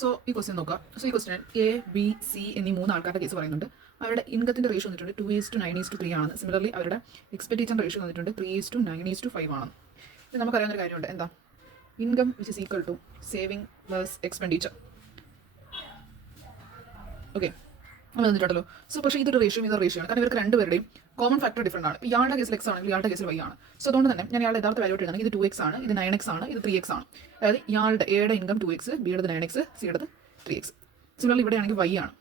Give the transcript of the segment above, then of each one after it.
So ഈ question നോക്കുക. So ഈ ക്വസ്റ്റ്യൻ എ ബി സി എന്നീ 3 ആൾക്കാരുടെ കേസ് പറയുന്നുണ്ട്. അവരുടെ ഇൻകത്തിൻ്റെ റേഷ്യോ വന്നിട്ടുണ്ട് 2:9:3 ആണ്. സിമിലർലി അവരുടെ എക്സ്പെൻഡിച്ചറിൻ്റെ റേഷ്യോ വന്നിട്ടുണ്ട് 3:9:5 ആണ്. ഇത് നമുക്കറിയാവുന്നൊരു കാര്യമുണ്ട്. എന്താ? Income which is equal to saving plus expenditure. Okay, നമ്മൾ വന്നിട്ടുണ്ടല്ലോ. സോ പക്ഷേ ഇതൊരു റേഷ്യോ ആണ്. കാരണം ഇവർക്ക് രണ്ടുപേരുടെയും കോമൺ ഫാക്ടർ ഡിഫറൻ്റ് ആണ്. ഇയാളുടെ കേസിൽ എക്സ് ആണെങ്കിൽ ഇയാളുടെ കേസിൽ വൈ ആണ്. സോ അതുകൊണ്ട് തന്നെ ഞാൻ ഇയാളുടെ യഥാർത്ഥ വാല്യൂ എഴുതുകയാണെങ്കിൽ ഇത് 2x ആണ്, ഇത് 9x ആണ്, ഇത് 3x ആണ്. അതായത് ഇയാളുടെ എയുടെ ഇൻകം 2x, ബിയുടെ 9x, സിയുടെ 3x. സിമിലർലി ഇവിടെയാണെങ്കിൽ y ആണ്.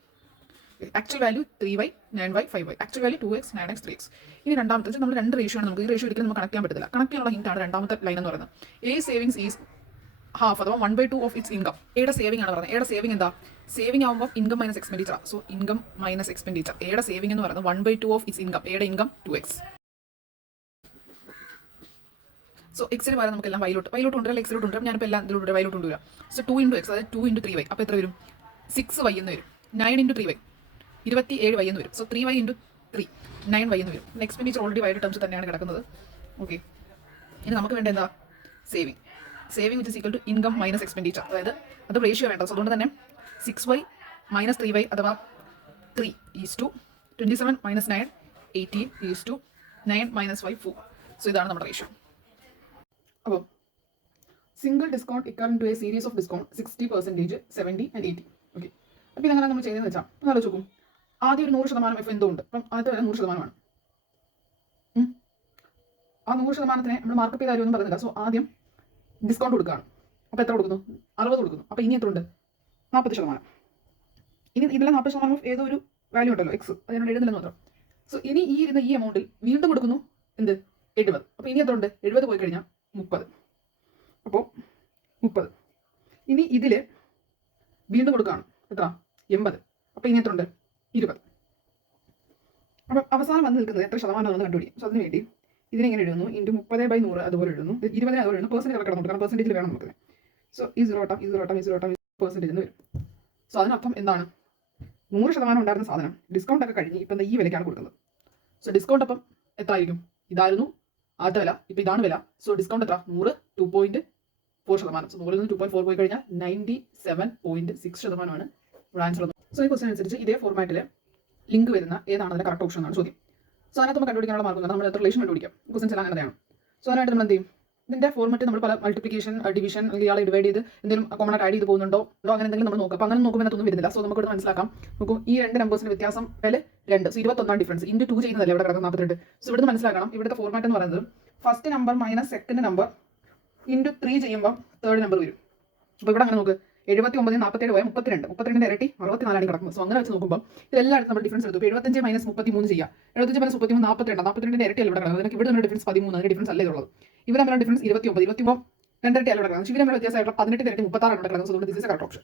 Actual value 3y, 9y, 5y. Actual value 2x, 9x, 3x. ഇനി രണ്ടാമത്തെ നമ്മൾ രണ്ട് റേഷ്യോ ആണ്. നമുക്ക് ഈ റേഷ്യോ ഒരിക്കലും നമുക്ക് കണക്ട് ചെയ്യാൻ പറ്റില്ല. കണക്ട് ചെയ്യാനുള്ള ഹിന്റാണ് രണ്ടാമത്തെ ലൈൻ എന്ന് പറയുന്നത്. എ സേവിങ്സ് ഈസ് ഹാഫ് അഥവാ 1/2 ഓഫ് ഇറ്റ്സ് ഇൻകം. എയുടെ സേവിംഗ് ആണ് പറയുന്നത്. എയുടെ സേവിംഗ് എന്താ? സേവിംഗ് ആകുമ്പോൾ income minus expenditure. So income minus expenditure. എയുടെ സേവിംഗ് എന്ന് പറയുന്നത് 1/2 ഓഫ് ഇറ്റ്സ് ഇൻകം. എയുടെ ഇൻകം 2x. സോ എക്സിന് പകരം നമുക്കെല്ലാം വൈലോട്ട് കൊണ്ടുവരാം, എക്സിലോട്ട് കൊണ്ടുവരാം. ഞാനിപ്പോൾ എല്ലാം ഇതിലൂടെ വൈലോട്ട് കൊണ്ടുവരാം. സോ 2x, അതായത് 2 × 3y. അപ്പോൾ എത്ര വരും? 6y എന്ന് വരും. 9 × 3y 27y എന്ന് വരും. സോ 3y × 3 9y എന്ന് വരും. എക്സ്പെൻഡിച്ചർ ഓൾറെഡി വൈഡ് ടേംസ് തന്നെയാണ് കിടക്കുന്നത്. ഓക്കെ, ഇനി നമുക്ക് വേണ്ട എന്താ? Saving which is equal to income minus expenditure. അതായത് അത് റേഷ്യോ വേണ്ട. സോ അതുകൊണ്ട് തന്നെ 6y മൈനസ് 3y അഥവാ 3:27 മൈനസ് 9 18:9 മൈനസ് 5 4. സോ ഇതാണ് നമ്മുടെ റേഷ്യോ. അപ്പോൾ single discount equivalent to a series of discount 60%, 70 and 80. Okay, അപ്പോൾ ഇതെങ്ങനെ നമ്മൾ ചെയ്യുന്നതെന്ന് വെച്ചാൽ ഒന്ന് ആലോചിച്ച് നോക്കും. ആദ്യം ഒരു 100% എഫ് എന്തോ ഉണ്ട്. അപ്പം ആദ്യത്തെ വരെ 100%. ആ 100%നെ നമ്മൾ മാർക്കപ്പ് ചെയ്ത കാര്യമൊന്നും പറയുന്നില്ല. സോ ആദ്യം ഡിസ്കൗണ്ട് കൊടുക്കുകയാണ്. അപ്പോൾ എത്ര കൊടുക്കുന്നു? 60 കൊടുക്കുന്നു. അപ്പോൾ ഇനി എത്ര ഉണ്ട്? 40%. ഇനി ഇതെല്ലാം 40% ഓഫ് ഏതോ ഒരു വാല്യൂ ഉണ്ടല്ലോ, എക്സ്, അതിനോട് എഴുതുന്നില്ലെന്ന് മാത്രം. സോ ഇനി ഈ ഇരുന്ന ഈ എമൗണ്ടിൽ വീണ്ടും കൊടുക്കുന്നു എന്ത്? 70. അപ്പോൾ ഇനി എത്ര ഉണ്ട്? 70 പോയി കഴിഞ്ഞാൽ 30. അപ്പോൾ 30. ഇനി ഇതിൽ വീണ്ടും കൊടുക്കുകയാണ് എത്ര? 80. അപ്പോൾ ഇനി എത്ര ഉണ്ട്? 20. അപ്പം അവസാനം വന്ന് നിൽക്കുന്നത് എത്ര ശതമാനമാണെന്ന് കണ്ടുപിടിക്കും. സോ അതിന് വേണ്ടി ഇതിനെങ്ങനെ എഴുതുന്നു? ഇൻറ്റു 30/100 അതുപോലെ എഴുതുന്നു. 20 അതുപോലെ എഴുതുന്നു. പെർസെൻറ്റേജ് കിടക്കുന്നുണ്ട്, കാരണം പെർസെൻറ്റേജിൽ വേണം നമുക്ക്. സോ ഈ 0 പെർസെൻറ്റേജ് എന്ന് വരും. സോ അതിനർത്ഥം എന്താണ്? 100% ഉണ്ടായിരുന്ന സാധനം ഡിസ്കൗണ്ട് ഒക്കെ കഴിഞ്ഞ് ഇപ്പം ഈ വിലയ്ക്കാണ് കൊടുക്കുന്നത്. സോ ഡിസ്കൗണ്ട് അപ്പം എത്ര ആയിരിക്കും? ഇതായിരുന്നു ആദ്യത്തെ വില, ഇപ്പം ഇതാണ് വില. സോ ഡിസ്കൗണ്ട് എത്ര? 100 2.4%. സോ 100 നിന്ന് 2.4 പോയി കഴിഞ്ഞാൽ 97.6% ആൻസർ. സോ ഈ ക്വസ്റ്റൻ അനുസരിച്ച് ഇതേ ഫോർമാറ്റിൽ ലിങ്ക് വരുന്ന ഏതാണ് അതിൻ്റെ കറക്റ്റ് ഓപ്ഷൻ എന്നാണ് ചോദ്യം. സോ അതിനകത്ത് നമുക്ക് കണ്ടുപിടിക്കാനുള്ള മാർഗ്ഗം നമ്മൾ റിലേഷൻ കണ്ടുപിടിക്കാം. ക്വസ്റ്റൻസ് എല്ലാം അങ്ങനെയാണ്. സോ അതിനായിട്ട് നമ്മൾ എന്ത് ചെയ്യും? ഇതിൻ്റെ ഫോർമാറ്റ് നമ്മൾ പല മൾട്ടിപ്ലിക്കേഷൻ, ഡിവിഷൻ, അല്ലെങ്കിൽ ഇയാളെ ഡിവൈഡ് ചെയ്ത് എന്തെങ്കിലും കോമൺ ആയിട്ട് ആഡ് ചെയ്ത് പോകുന്നുണ്ടോ അങ്ങനെ എന്തെങ്കിലും നമ്മൾ നോക്കാം. അപ്പോൾ അങ്ങനെ നോക്കുമ്പോൾ അതിനകത്തൊന്നും വരുന്നില്ല. സോ നമുക്ക് ഇവിടെ മനസ്സിലാക്കാം. നോക്കൂ, ഈ രണ്ട് നമ്പേഴ്സിൻ്റെ വ്യത്യാസം വില 2. So 21 difference. ഇൻറ്റു 2 ചെയ്യുന്നതല്ലേ ഇവിടെ കിടക്കുന്ന 42. സോ ഇവിടുന്ന് മനസ്സിലാക്കണം ഇവിടുത്തെ ഫോർമാറ്റ് എന്ന് പറയുന്നത് first number minus second number into 3 ചെയ്യുമ്പോൾ തേർഡ് നമ്പർ വരും. അപ്പോൾ ഇവിടെ അങ്ങനെ നോക്ക്, 79 47 പോയാൽ 32. 32ന്റെ ഇരട്ടി 64 കിടക്കുന്നത്. സോ അങ്ങനെ വെച്ച് നോക്കുമ്പോൾ ഇതെല്ലായിടത്തും നമ്മൾ ഡിഫറൻസ് എടുത്തു. 75 മൈനസ് 33 ചെയ്യാം. 75 മൈനസ് 33 42. 42ന്റെ ഇരട്ടി അല്ല ഇവിടെ കിടക്കുന്നത്. നമുക്ക് ഇവിടെ നിന്ന് ഡിഫറൻസ് 13. അതിന്റെ ഡിഫറൻസ് അല്ലേ ഉള്ളത്. ഇവർ തമ്മിലുള്ള ഡിഫറൻസ് 29. 29 രണ്ടരട്ടി അല്ല ഇവിടെ കിടക്കുന്നത്. ഇവർ തമ്മിലുള്ള വ്യത്യാസമായിട്ടുള്ള 18ന്റെ ഇരട്ടി 36 ഇവിടെ കിടക്കുന്നത്. So this is A correct option.